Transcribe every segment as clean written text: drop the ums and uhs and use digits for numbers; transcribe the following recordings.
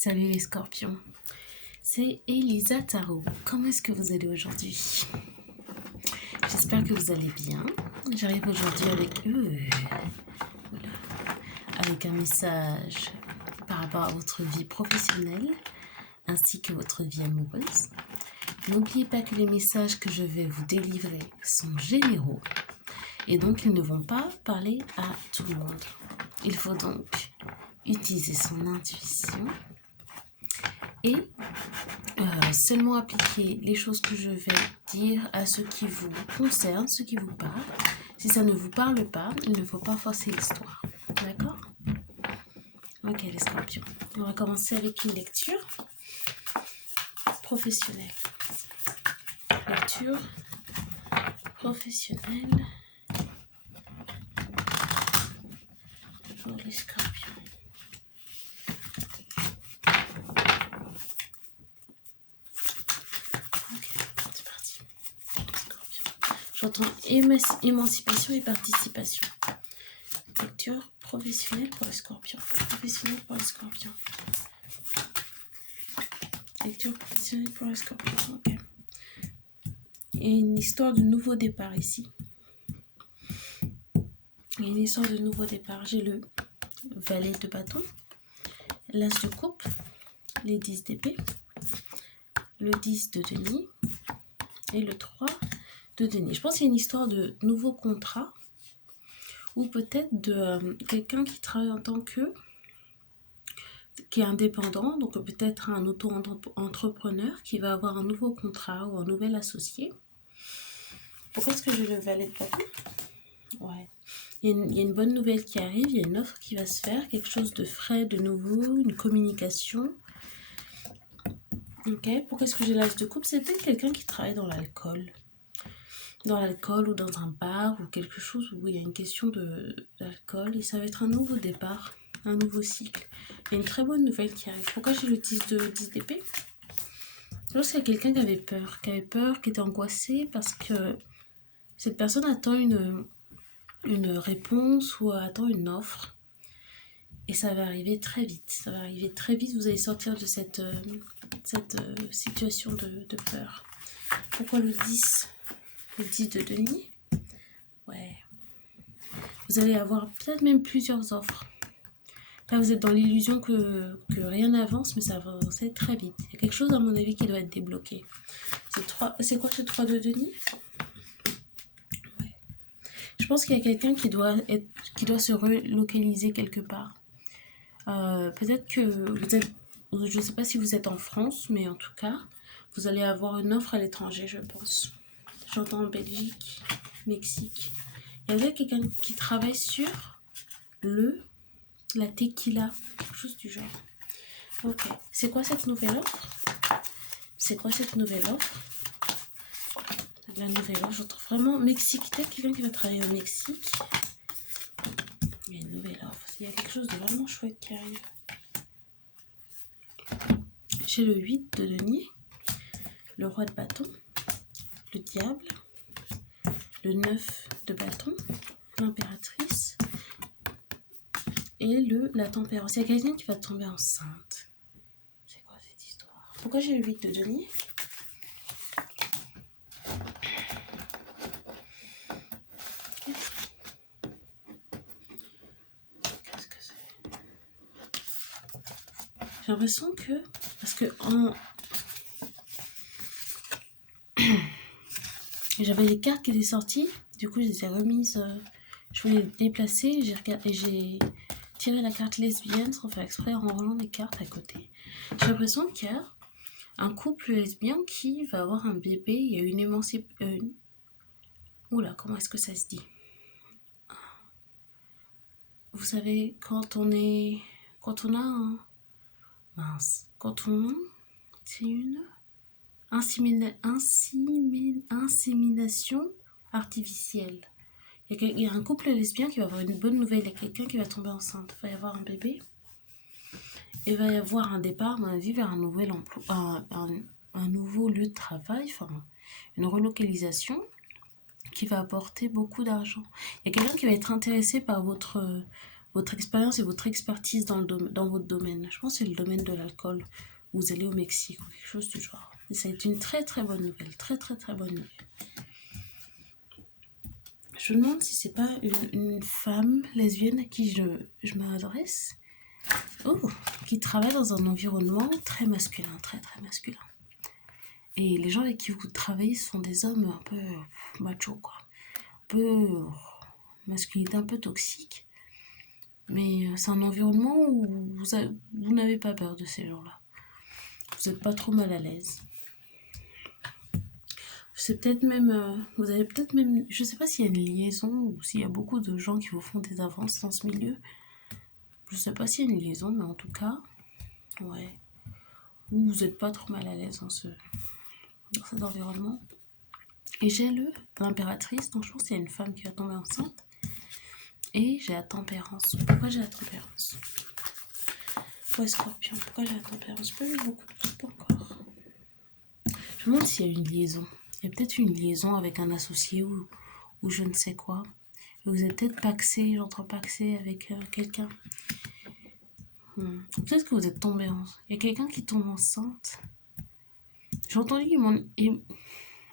Salut les scorpions, c'est Elisa Tarot. Comment est-ce que vous allez aujourd'hui? J'espère que vous allez bien. J'arrive aujourd'hui avec un message par rapport à votre vie professionnelle ainsi que votre vie amoureuse. N'oubliez pas que les messages que je vais vous délivrer sont généraux et donc ils ne vont pas parler à tout le monde. Il faut donc utiliser son intuition et seulement appliquer les choses que je vais dire à ce qui vous concerne, ce qui vous parle. Si ça ne vous parle pas, il ne faut pas forcer l'histoire. D'accord? Ok les scorpions. On va commencer avec une lecture professionnelle. Lecture professionnelle pour les scorpions. J'entends émancipation et participation. Lecture professionnelle pour les scorpions. Professionnelle pour les scorpions. Lecture professionnelle pour les scorpions. Ok. Il y a une histoire de nouveau départ ici. Il y a une histoire de nouveau départ. J'ai le valet de bâton, l'as de coupe, les 10 d'épée, le 10 de denier et le 3 de denier. Je pense qu'il y a une histoire de nouveau contrat ou peut-être de quelqu'un qui travaille en tant que qui est indépendant, donc peut-être un auto-entrepreneur qui va avoir un nouveau contrat ou un nouvel associé. Pourquoi est-ce que j'ai le valet de bâton? Ouais. Il y a une bonne nouvelle qui arrive, il y a une offre qui va se faire, quelque chose de frais, de nouveau, une communication. Ok, pourquoi est-ce que j'ai l'as de coupe? C'est peut-être quelqu'un qui travaille dans l'alcool. Dans l'alcool ou dans un bar ou quelque chose où il y a une question d'alcool et ça va être un nouveau départ, un nouveau cycle. Il y a une très bonne nouvelle qui arrive. Pourquoi j'ai le 10 d'épée? Je pense qu'il y a quelqu'un qui avait peur, qui était angoissé parce que cette personne attend une réponse ou attend une offre. Et ça va arriver très vite. Ça va arriver très vite. Vous allez sortir de cette situation de peur. Pourquoi le 10? Le 10 de denier? Ouais. Vous allez avoir peut-être même plusieurs offres. Là, vous êtes dans l'illusion que rien n'avance, mais ça va avancer très vite. Il y a quelque chose, à mon avis, qui doit être débloqué. C'est quoi ce 3 de denier? Ouais. Je pense qu'il y a quelqu'un qui doit se relocaliser quelque part. Peut-être que vous êtes, je ne sais pas si vous êtes en France, mais en tout cas, vous allez avoir une offre à l'étranger, je pense. J'entends en Belgique, Mexique. Il y a quelqu'un qui travaille sur la tequila, quelque chose du genre. Ok, c'est quoi cette nouvelle offre? C'est quoi cette nouvelle offre? La nouvelle offre, j'entends vraiment Mexique. Peut-être quelqu'un qui va travailler au Mexique. Il y a une nouvelle offre. Il y a quelque chose de vraiment chouette qui arrive. J'ai le 8 de denier, le roi de bâton, le diable, le 9 de bâton, l'impératrice et la tempérance. Il y a quelqu'un qui va tomber enceinte. C'est quoi cette histoire? Pourquoi j'ai le 8 de denier? Qu'est-ce que c'est? J'ai l'impression que... Parce que j'avais les cartes qui étaient sorties, du coup je les ai remises, je voulais les déplacer, j'ai tiré la carte lesbienne sans faire exprès en rangeant les cartes à côté. J'ai l'impression qu'il y a un couple lesbien qui va avoir un bébé, il y a une émancipation... Oula, comment est-ce que ça se dit? Vous savez, quand on a un... Mince, c'est une... insémination artificielle. Il y a un couple lesbien qui va avoir une bonne nouvelle. Il y a quelqu'un qui va tomber enceinte. Il va y avoir un bébé. Il va y avoir un départ, à mon avis, vers un nouvel emploi, un nouveau lieu de travail, enfin, une relocalisation qui va apporter beaucoup d'argent. Il y a quelqu'un qui va être intéressé par votre votre expérience et votre expertise dans votre domaine. Je pense que c'est le domaine de l'alcool. Vous allez au Mexique ou quelque chose du genre. Et ça a été une très très bonne nouvelle. Très très très bonne nouvelle. Je me demande si c'est pas une femme lesbienne à qui je m'adresse. Oh, qui travaille dans un environnement très masculin, très très masculin. Et les gens avec qui vous travaillez sont des hommes un peu macho, quoi. Un peu masculinité un peu toxique. Mais c'est un environnement où vous n'avez pas peur de ces gens-là. Vous n'êtes pas trop mal à l'aise. C'est peut-être même, vous avez peut-être même, je sais pas s'il y a une liaison ou s'il y a beaucoup de gens qui vous font des avances dans ce milieu. Je sais pas s'il y a une liaison, mais en tout cas, ouais. Vous n'êtes pas trop mal à l'aise dans cet environnement. Et j'ai l'impératrice, donc je pense qu'il y a une femme qui va tomber enceinte. Et j'ai la tempérance. Pourquoi j'ai la tempérance? Ouais, Scorpion, pourquoi j'ai la tempérance? Pas eu beaucoup de trucs encore. Je me demande s'il y a une liaison. Il y a peut-être une liaison avec un associé ou je ne sais quoi. Et vous êtes peut-être paxé, j'entends paxé avec quelqu'un. Peut-être que vous êtes tombé enceinte. Il y a quelqu'un qui tombe enceinte. J'ai entendu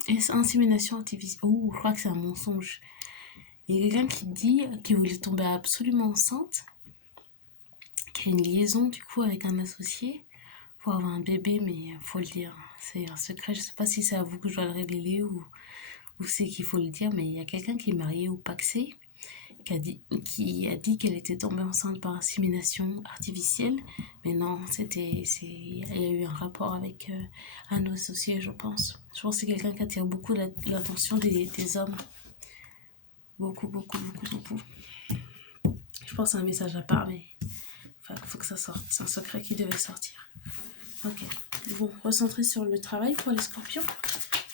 insémination artificielle. Oh, je crois que c'est un mensonge. Il y a quelqu'un qui dit qu'il voulait tomber absolument enceinte, qu'il y a une liaison du coup avec un associé pour avoir un bébé, mais il faut le dire. C'est un secret. Je ne sais pas si c'est à vous que je dois le révéler ou c'est qu'il faut le dire, mais il y a quelqu'un qui est marié ou paxé qui a dit qu'elle était tombée enceinte par insémination artificielle, mais non, il y a eu un rapport avec un associé, je pense. Je pense que c'est quelqu'un qui attire beaucoup l'attention des hommes. Beaucoup, beaucoup, beaucoup, beaucoup. Je pense que c'est un message à part, mais il faut que ça sorte. C'est un secret qui devait sortir. Ok. Bon, recentrer sur le travail pour les scorpions.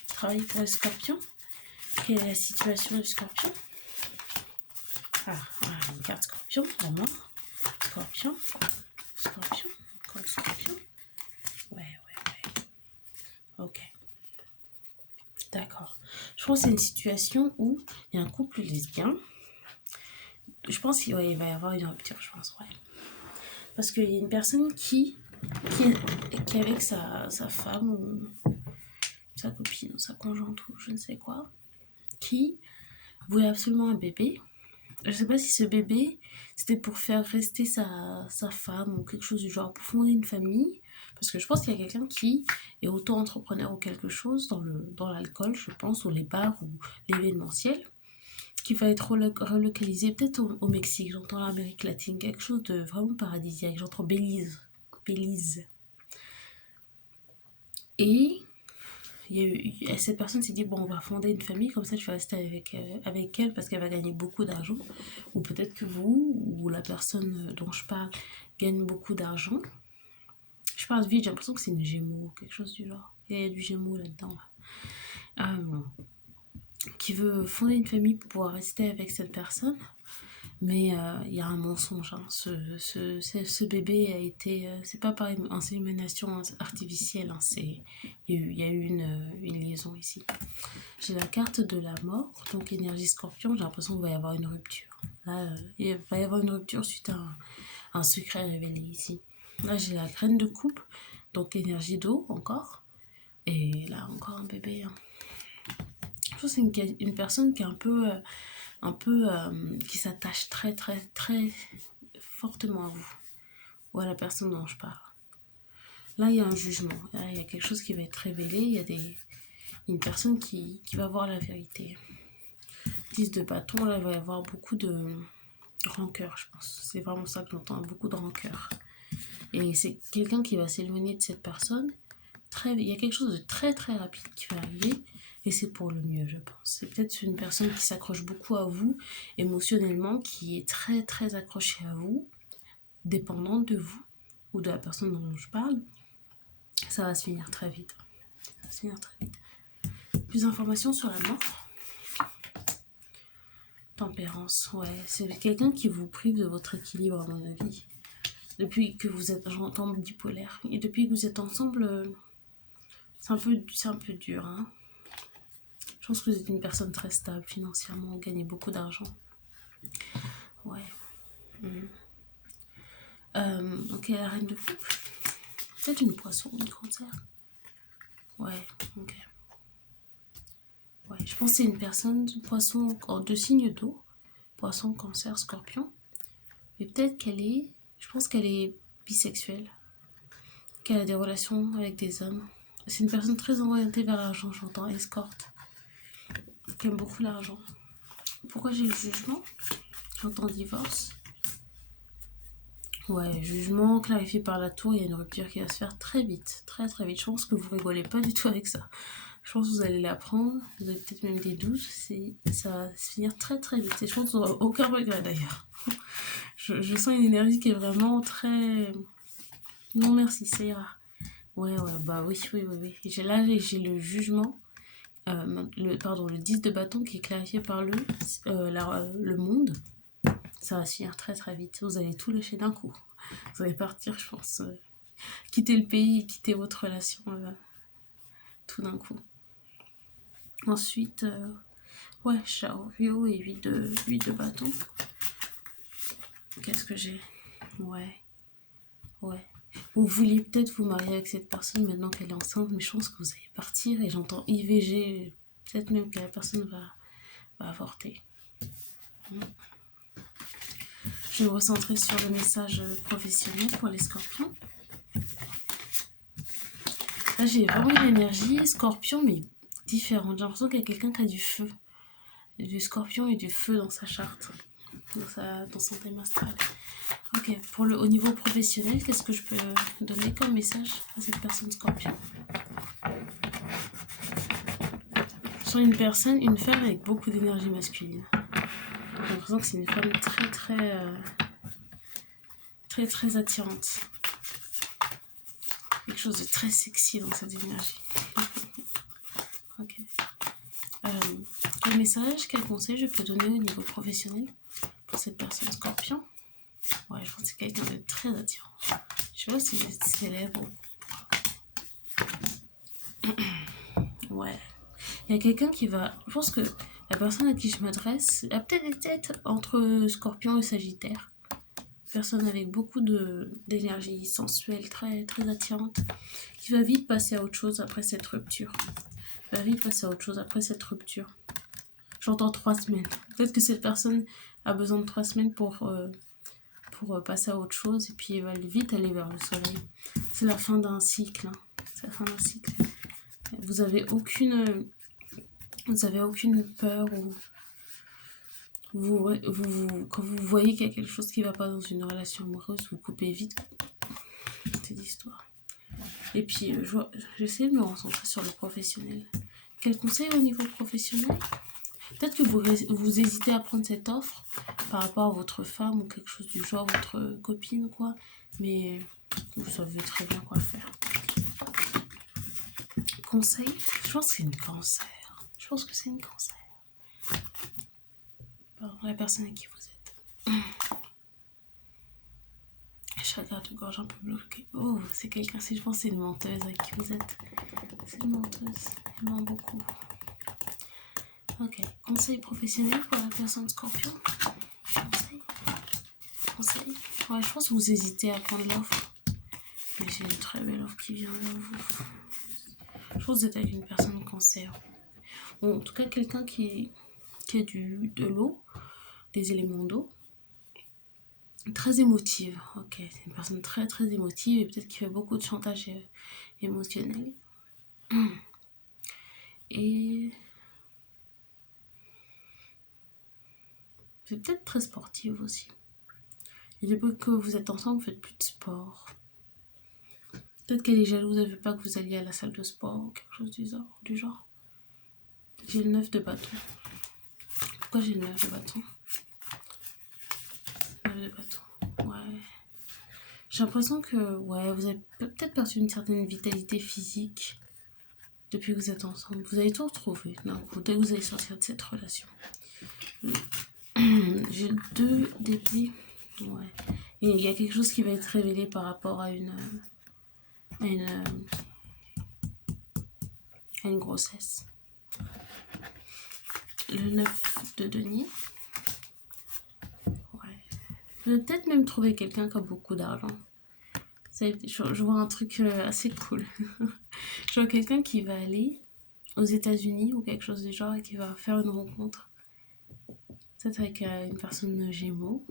Travail pour les scorpions. Quelle est la situation du scorpion? Ah, voilà, une carte scorpion, la mort. Scorpion. Scorpion. Encore scorpion. Ouais. Ok. D'accord. Je pense que c'est une situation où il y a un couple lesbien. Je pense qu'il va y avoir une rupture, je pense, ouais. Parce qu'il y a une personne qui est avec sa femme ou sa copine ou sa conjointe ou je ne sais quoi, qui voulait absolument un bébé. Je ne sais pas si ce bébé, c'était pour faire rester sa femme ou quelque chose du genre, pour fonder une famille. Parce que je pense qu'il y a quelqu'un qui est auto-entrepreneur ou quelque chose dans l'alcool, je pense, ou les bars ou l'événementiel, qui va être relocalisé peut-être au Mexique, j'entends l'Amérique latine, quelque chose de vraiment paradisiaque, j'entends Belize. Et cette personne s'est dit, bon, on va fonder une famille, comme ça tu vas rester avec elle parce qu'elle va gagner beaucoup d'argent. Ou peut-être que vous, ou la personne dont je parle, gagne beaucoup d'argent. Je parle vite, j'ai l'impression que c'est une gémeaux, quelque chose du genre. Il y a du gémeaux là-dedans. Qui veut fonder une famille pour pouvoir rester avec cette personne. Mais il y a un mensonge. Hein. Ce bébé a été... c'est pas par insémination artificielle. Hein. Il y a eu une liaison ici. J'ai la carte de la mort. Donc énergie scorpion. J'ai l'impression qu'il va y avoir une rupture. Là, il va y avoir une rupture suite à un secret révélé ici. Là, j'ai la graine de coupe. Donc énergie d'eau encore. Et là, encore un bébé. Hein. Je pense que c'est une personne qui est un peu qui s'attache très très très fortement à vous ou à la personne dont je parle. Là, il y a un jugement. Là, il y a quelque chose qui va être révélé. Il y a une personne qui va voir la vérité. 10 de bâton, là, il va y avoir beaucoup de rancœur, je pense. C'est vraiment ça que j'entends, beaucoup de rancœur. Et c'est quelqu'un qui va s'éloigner de cette personne. Il y a quelque chose de très très rapide qui va arriver. Et c'est pour le mieux, je pense. C'est peut-être une personne qui s'accroche beaucoup à vous émotionnellement, qui est très très accrochée à vous, dépendante de vous ou de la personne dont je parle. Ça va se finir très vite. Plus d'informations sur la mort. Tempérance, ouais. C'est quelqu'un qui vous prive de votre équilibre, à mon avis. Depuis que vous êtes, j'entends bipolaire. Et depuis que vous êtes ensemble, c'est un peu dur, hein. Je pense que vous êtes une personne très stable financièrement, vous gagnez beaucoup d'argent. Ouais. Ok, la reine de coupe. Peut-être une poisson, une cancer. Ouais, ok. Ouais, je pense que c'est une personne, poisson, de signe d'eau. Poisson, cancer, scorpion. Mais peut-être je pense qu'elle est bisexuelle. Qu'elle a des relations avec des hommes. C'est une personne très orientée vers l'argent, j'entends escorte. Qui aime beaucoup l'argent. Pourquoi j'ai le jugement? J'entends divorce. Ouais, jugement clarifié par la tour, il y a une rupture qui va se faire très vite, très très vite. Je pense que vous rigolez pas du tout avec ça. Je pense que vous allez l'apprendre, vous avez peut-être même des doutes, ça va se finir très très vite. Et je pense que vous n'aurez aucun regret d'ailleurs. Je sens une énergie qui est vraiment très... Non merci, ça ira. Ouais, bah oui. J'ai le jugement, le 10 de bâton qui est clarifié par le monde. Ça va se finir très très vite. Vous allez tout lâcher d'un coup. Vous allez partir, je pense. Quitter le pays, quitter votre relation tout d'un coup. Ensuite, ouais, chariot et 8 de bâton. Qu'est-ce que j'ai? Ouais. Vous vouliez peut-être vous marier avec cette personne maintenant qu'elle est enceinte, mais je pense que vous allez partir et j'entends IVG. Peut-être même que la personne va avorter. Je vais me recentrer sur le message professionnel pour les scorpions. Là, j'ai vraiment une énergie scorpion, mais différente. J'ai l'impression qu'il y a quelqu'un qui a du feu. Du scorpion et du feu dans sa charte, dans son thème astral. Ok, au niveau professionnel, qu'est-ce que je peux donner comme message à cette personne scorpion? Je sens une femme avec beaucoup d'énergie masculine. J'ai l'impression que c'est une femme très attirante. Quelque chose de très sexy dans cette énergie. Ok. Quel message, quel conseil je peux donner au niveau professionnel pour cette personne scorpion? Ouais, je pense que c'est quelqu'un de très attirant. Je sais pas si ses lèvres. Ouais. Il y a quelqu'un qui va... Je pense que la personne à qui je m'adresse a peut-être des têtes entre Scorpion et Sagittaire. Personne avec beaucoup d'énergie sensuelle, très attirante, qui va vite passer à autre chose après cette rupture. J'entends 3 semaines. Peut-être que cette personne a besoin de 3 semaines pour passer à autre chose et puis elle va vite aller vers le soleil. C'est la fin d'un cycle. Vous avez aucune peur ou quand vous voyez qu'il y a quelque chose qui ne va pas dans une relation amoureuse, vous coupez vite cette histoire. Et puis, j'essaie de me recentrer sur le professionnel. Quel conseil au niveau professionnel? Peut-être que vous hésitez à prendre cette offre par rapport à votre femme ou quelque chose du genre, votre copine ou quoi, mais vous savez très bien quoi faire. Conseil? Je pense que c'est une cancer. Pardon, la personne à qui vous êtes. Chagrin de gorge un peu bloqué. Oh, c'est quelqu'un, je pense que c'est une menteuse à qui vous êtes. C'est une menteuse, elle ment beaucoup. Ok, conseil professionnel pour la personne scorpion. Conseil. Ouais, je pense que vous hésitez à prendre l'offre. Mais j'ai une très belle offre qui vient vers vous. Je pense que vous êtes avec une personne cancer. Bon, en tout cas, quelqu'un qui a de l'eau, des éléments d'eau. Très émotive. Ok, c'est une personne très émotive et peut-être qui fait beaucoup de chantage émotionnel. Et c'est peut-être très sportive aussi. Et depuis que vous êtes ensemble, vous faites plus de sport. Peut-être qu'elle est jalouse, elle veut pas que vous alliez à la salle de sport ou quelque chose du genre. J'ai le 9 de bâton. Pourquoi j'ai le 9 de bâton? 9 de bâton, ouais. J'ai l'impression que vous avez peut-être perdu une certaine vitalité physique depuis que vous êtes ensemble. Vous allez tout retrouver dès que vous allez sortir de cette relation. J'ai 2 d'épée. Ouais. Et il y a quelque chose qui va être révélé par rapport à une grossesse. Le 9 de denier. Ouais. Vous allez peut-être même trouver quelqu'un qui a beaucoup d'argent. Je vois un truc assez cool. Je vois quelqu'un qui va aller aux États-Unis ou quelque chose du genre et qui va faire une rencontre. Peut-être avec une personne Gémeaux.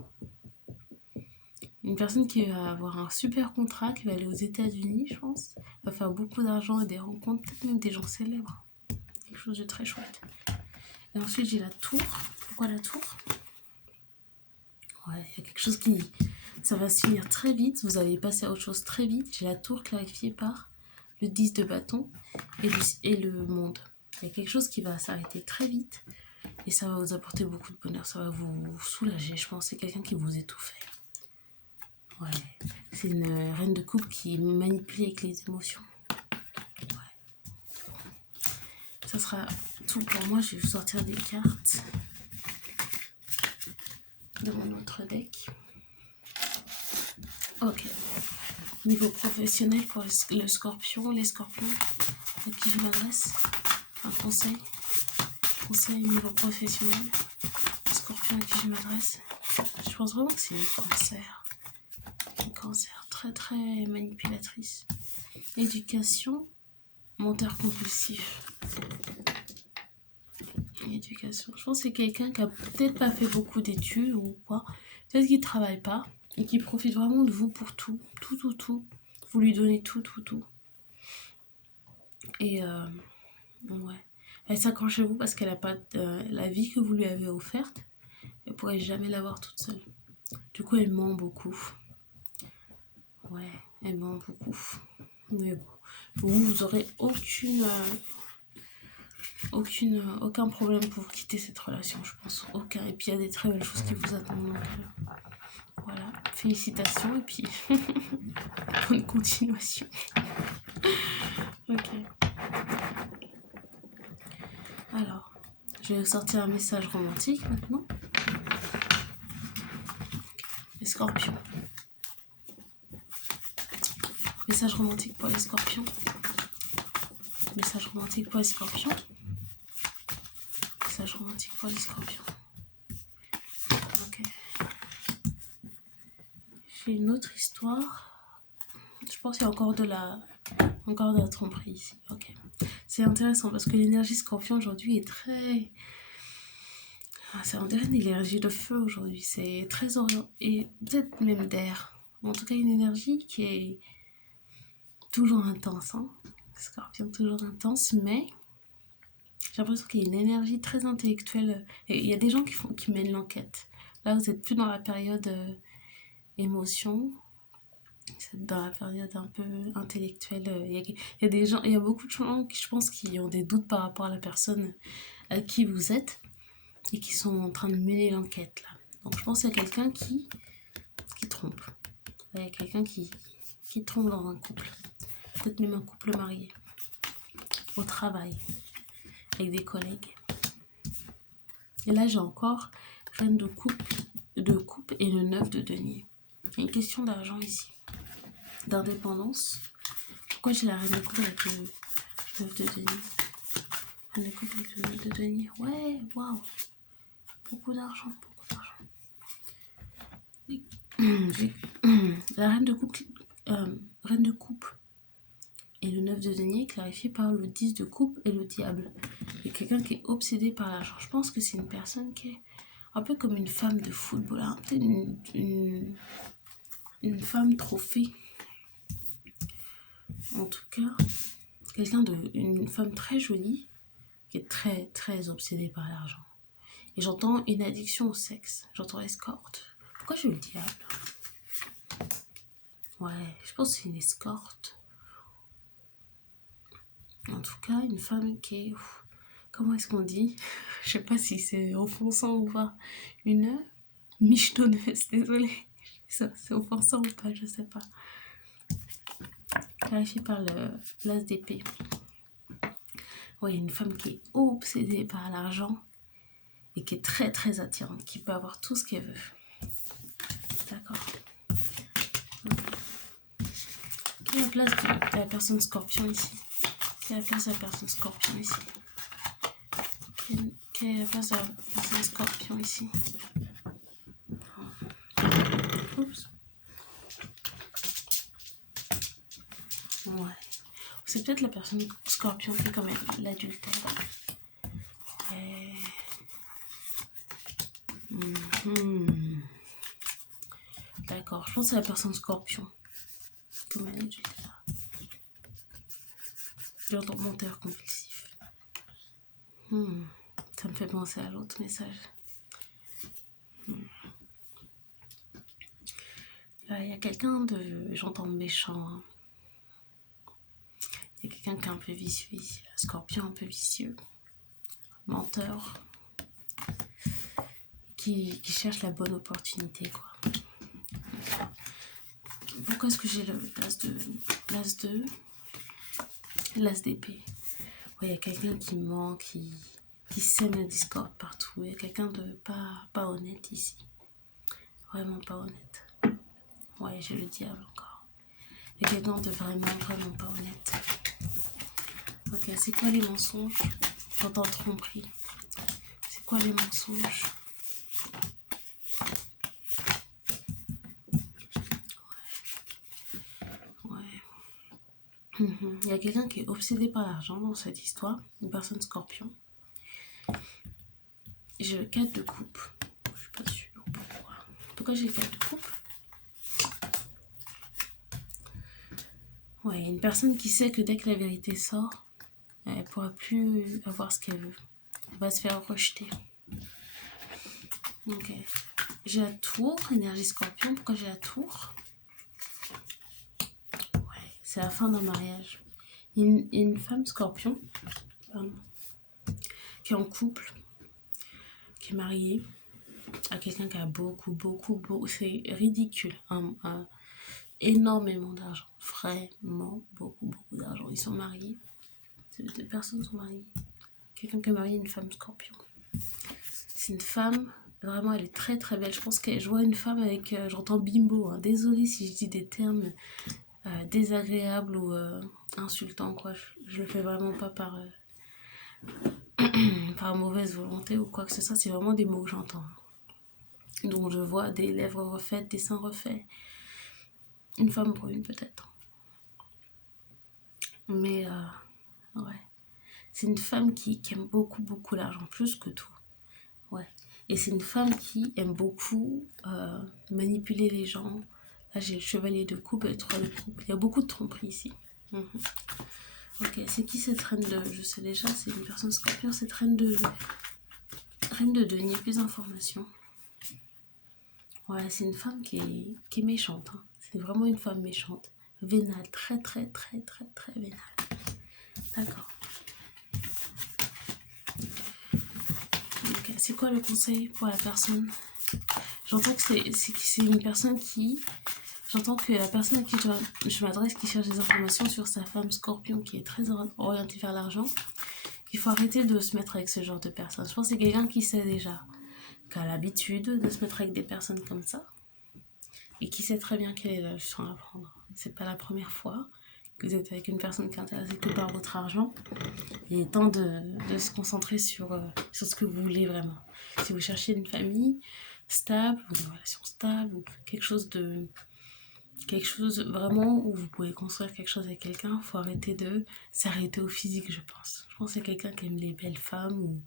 Une personne qui va avoir un super contrat, qui va aller aux États-Unis, je pense. Va faire beaucoup d'argent et des rencontres, peut-être même des gens célèbres. Quelque chose de très chouette. Et ensuite, j'ai la tour. Pourquoi la tour? Ouais, il y a quelque chose qui... Ça va se finir très vite. Vous allez passer à autre chose très vite. J'ai la tour clarifiée par le 10 de bâton et le monde. Il y a quelque chose qui va s'arrêter très vite. Et ça va vous apporter beaucoup de bonheur. Ça va vous soulager. Je pense que c'est quelqu'un qui vous étouffait. Ouais. C'est une reine de coupe qui manipule avec les émotions. Ouais. Ça sera tout pour moi. Je vais vous sortir des cartes de mon autre deck. Ok. Niveau professionnel pour le scorpion, les scorpions, à qui je m'adresse. Un conseil. Conseil niveau professionnel. Scorpion à qui je m'adresse. Je pense vraiment que c'est une cancer. Une cancer très très manipulatrice. Éducation, menteur compulsif. Éducation. Je pense que c'est quelqu'un qui a peut-être pas fait beaucoup d'études ou quoi. Peut-être qu'il travaille pas et qui profite vraiment de vous pour tout. Tout. Vous lui donnez tout. Et ouais. Elle s'accroche à vous parce qu'elle a pas la vie que vous lui avez offerte. Elle pourrait jamais l'avoir toute seule. Du coup, elle ment beaucoup. Ouais, elle ment beaucoup. Mais bon, vous aurez aucun problème pour quitter cette relation, je pense. Aucun. Et puis il y a des très belles choses qui vous attendent. Donc voilà, félicitations et puis bonne continuation. Ok. Alors, je vais sortir un message romantique maintenant. Les scorpions. Message romantique pour les scorpions. Message romantique pour les scorpions. Message romantique pour les scorpions. Ok. J'ai une autre histoire. Je pense qu'il y a encore de la tromperie ici. Ok. C'est intéressant parce que l'énergie scorpion aujourd'hui est très... C'est en dirait une énergie de feu aujourd'hui. C'est très orienté. Et peut-être même d'air. En tout cas, une énergie qui est toujours intense. Hein. Scorpion toujours intense, mais j'ai l'impression qu'il y a une énergie très intellectuelle. Et il y a des gens qui mènent l'enquête. Là, vous êtes plus dans la période émotion. Vous êtes dans la période un peu intellectuelle. Il y a des gens, il y a beaucoup de gens qui, je pense, qui ont des doutes par rapport à la personne à qui vous êtes et qui sont en train de mener l'enquête là. Donc je pense qu'il y a quelqu'un qui trompe. Il y a quelqu'un qui trompe dans un couple. Peut-être même un couple marié. Au travail. Avec des collègues. Et là j'ai encore reine de coupe et le 9 de denier. Il y a une question d'argent ici. D'indépendance. Pourquoi j'ai la reine de coupe avec le 9 de denier? Reine de coupe avec le 9 de denier. Ouais, waouh. Beaucoup d'argent. La reine de coupe et le 9 de denier clarifié par le 10 de coupe et le diable. Il y a quelqu'un qui est obsédé par l'argent. Je pense que c'est une personne qui est un peu comme une femme de football, hein. Peut-être une femme trophée. En tout cas, une femme très jolie qui est très très obsédée par l'argent. Et j'entends une addiction au sexe. J'entends escorte. Pourquoi je le diable? Ouais, je pense que c'est une escorte. En tout cas, une femme qui est... Comment est-ce qu'on dit? Je sais pas si c'est offensant ou pas. Une michetonneuse, désolée. Ça, c'est offensant ou pas, je sais pas. Clarifié par l'as d'épée. Oui, une femme qui est obsédée par l'argent et qui est très très attirante, qui peut avoir tout ce qu'elle veut. D'accord. Quelle est la place de la personne scorpion ici? Quelle est la place de la personne scorpion ici? Quelle est la place de la personne scorpion ici? Ouais. C'est peut-être la personne scorpion qui commet l'adultère. Et... D'accord, je pense que c'est la personne scorpion qui commet l'adultère. L'ordre menteur compulsif. Ça me fait penser à l'autre message. Il y a quelqu'un de... J'entends méchant. Hein. Il y a quelqu'un qui est un peu vicieux ici. Un scorpion un peu vicieux. Menteur. Qui cherche la bonne opportunité, quoi. Pourquoi est-ce que j'ai l'as d'épée? Il y a quelqu'un qui ment, qui sème la discorde partout. Il y a quelqu'un de pas honnête ici. Vraiment pas honnête. Ouais, j'ai le diable encore. Il y a quelqu'un de vraiment pas honnête. Ok, c'est quoi les mensonges? J'entends tromperie. C'est quoi les mensonges? Ouais. Il y a quelqu'un qui est obsédé par l'argent dans cette histoire. Une personne scorpion. J'ai le 4 de coupe. Je suis pas sûre pourquoi. Pourquoi j'ai le 4 de coupe? Ouais, il y a une personne qui sait que dès que la vérité sort, elle ne pourra plus avoir ce qu'elle veut. Elle va se faire rejeter. Ok. J'ai la tour, énergie scorpion. Pourquoi j'ai la tour? Ouais, c'est la fin d'un mariage. Une femme scorpion, qui est en couple, qui est mariée à quelqu'un qui a beaucoup, c'est ridicule, énormément d'argent, vraiment beaucoup d'argent. Ils sont mariés, ces deux personnes sont mariées. Quelqu'un qui a marié une femme scorpion. C'est une femme, vraiment elle est très belle. Je pense que je vois une femme avec, j'entends bimbo, hein. Désolée si je dis des termes désagréables ou insultants, quoi. Je le fais vraiment pas par mauvaise volonté ou quoi que ce soit, c'est vraiment des mots que j'entends. Donc je vois des lèvres refaites, des seins refaits. Une femme brune peut-être. Mais ouais. C'est une femme qui aime beaucoup l'argent, plus que tout. Ouais. Et c'est une femme qui aime beaucoup manipuler les gens. Là j'ai le chevalier de coupe et le 3 de coupe. Il y a beaucoup de tromperie ici. Ok, c'est qui cette reine de... Je sais déjà, c'est une personne scorpion, cette reine de denier, plus d'informations. Ouais, c'est une femme qui est méchante. Hein. C'est vraiment une femme méchante. Vénale, très vénale. D'accord. Ok, c'est quoi le conseil pour la personne? J'entends que c'est une personne qui... J'entends que la personne à qui je m'adresse, qui cherche des informations sur sa femme scorpion, qui est très orientée vers l'argent, il faut arrêter de se mettre avec ce genre de personnes. Je pense que c'est quelqu'un qui sait déjà, qui a l'habitude de se mettre avec des personnes comme ça, et qui sait très bien quelle est la leçon à apprendre. C'est pas la première fois que vous êtes avec une personne qui est intéressée que par votre argent. Il est temps de se concentrer sur ce que vous voulez vraiment. Si vous cherchez une famille stable, ou une relation stable, ou quelque chose vraiment où vous pouvez construire quelque chose avec quelqu'un, il faut arrêter de s'arrêter au physique, je pense. Je pense que c'est quelqu'un qui aime les belles femmes, ou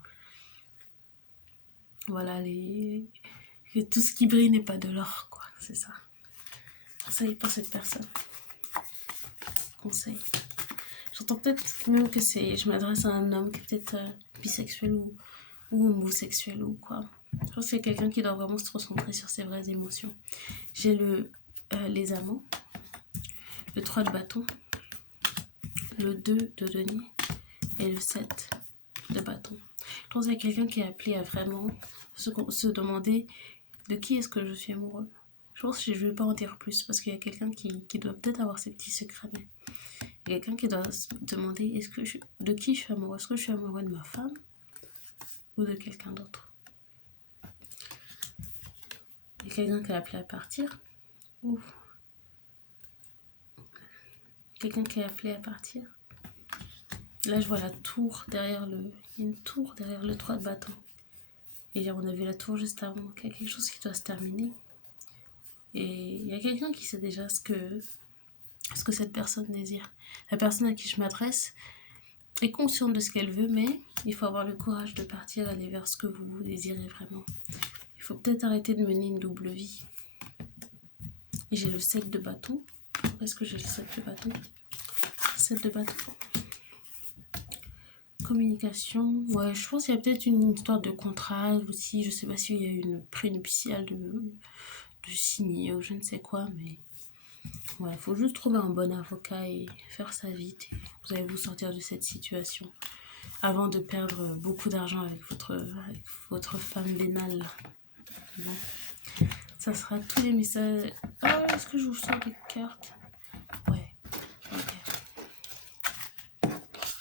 voilà, que tout ce qui brille n'est pas de l'or, quoi, c'est ça. Conseil pour cette personne. Conseil. J'entends peut-être même que je m'adresse à un homme qui est peut-être bisexuel ou homosexuel ou quoi. Je pense que c'est quelqu'un qui doit vraiment se recentrer sur ses vraies émotions. J'ai les amants, le 3 de bâton, le 2 de denier et le 7 de bâton. Je pense qu'il y a quelqu'un qui est appelé à vraiment se demander de qui est-ce que je suis amoureux. Je pense que je ne vais pas en dire plus parce qu'il y a quelqu'un qui doit peut-être avoir ses petits secrets. Mais il y a quelqu'un qui doit se demander de qui je suis amoureux. Est-ce que je suis amoureux de ma femme ou de quelqu'un d'autre? Il y a quelqu'un qui est appelé à partir. Ouf. Quelqu'un qui est appelé à partir. Là, je vois la tour derrière il y a une tour derrière le 3 de bâton. Et là, on a vu la tour juste avant. Il y a quelque chose qui doit se terminer. Et il y a quelqu'un qui sait déjà ce que ce que cette personne désire. La personne à qui je m'adresse est consciente de ce qu'elle veut, mais il faut avoir le courage de partir, aller vers ce que vous désirez vraiment. Il faut peut-être arrêter de mener une double vie. Et j'ai le 7 de bâton. Pourquoi est-ce que j'ai le 7 de bâton? 7 de bâton. Communication. Ouais, je pense qu'il y a peut-être une histoire de contrat aussi. Je sais pas s'il y a une prénuptiale de signer ou je ne sais quoi, mais ouais, il faut juste trouver un bon avocat et faire ça vite. Et vous allez vous sortir de cette situation avant de perdre beaucoup d'argent avec votre femme vénale. Bon. Ça sera tous les messages. Ah, est-ce que je vous sors des cartes? Ouais.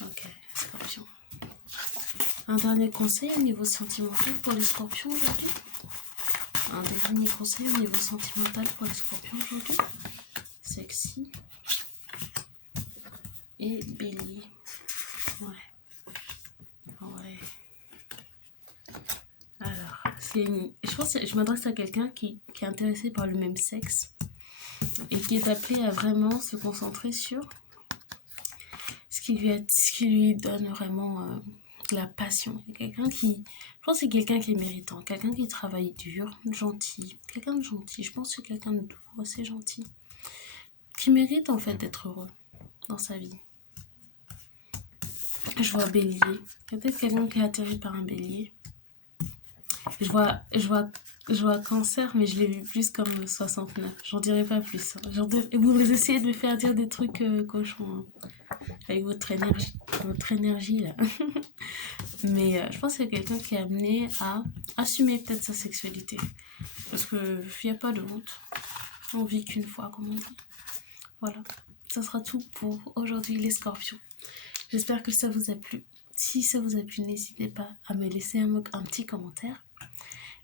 Ok, Scorpion. Un dernier conseil au niveau sentimental pour les Scorpions aujourd'hui. Un dernier conseil au niveau sentimental pour les Scorpions aujourd'hui. Sexy. Et Bélier. Ouais. Alors, je pense que je m'adresse à quelqu'un qui est intéressé par le même sexe et qui est appelé à vraiment se concentrer sur ce qui lui donne vraiment la passion. Quelqu'un qui, je pense que c'est quelqu'un qui est méritant, quelqu'un qui travaille dur, gentil, quelqu'un de gentil. Je pense que c'est quelqu'un de doux, assez gentil, qui mérite en fait d'être heureux dans sa vie. Je vois Bélier. Peut-être quelqu'un qui est attiré par un Bélier. Je vois Cancer, mais je l'ai vu plus comme 69. J'en dirai pas plus. Vous essayez de me faire dire des trucs cochons hein, avec votre énergie là. Mais je pense qu'il y a quelqu'un qui est amené à assumer peut-être sa sexualité. Parce qu'il n'y a pas de honte. On vit qu'une fois, comme on dit. Voilà. Ça sera tout pour aujourd'hui les Scorpions. J'espère que ça vous a plu. Si ça vous a plu, n'hésitez pas à me laisser un petit commentaire.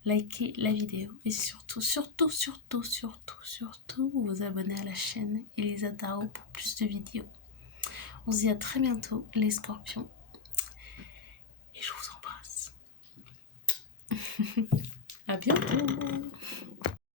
Likez la vidéo et surtout vous abonner à la chaîne Elisa Tarot pour plus de vidéos. On se dit à très bientôt les Scorpions et je vous embrasse. À bientôt.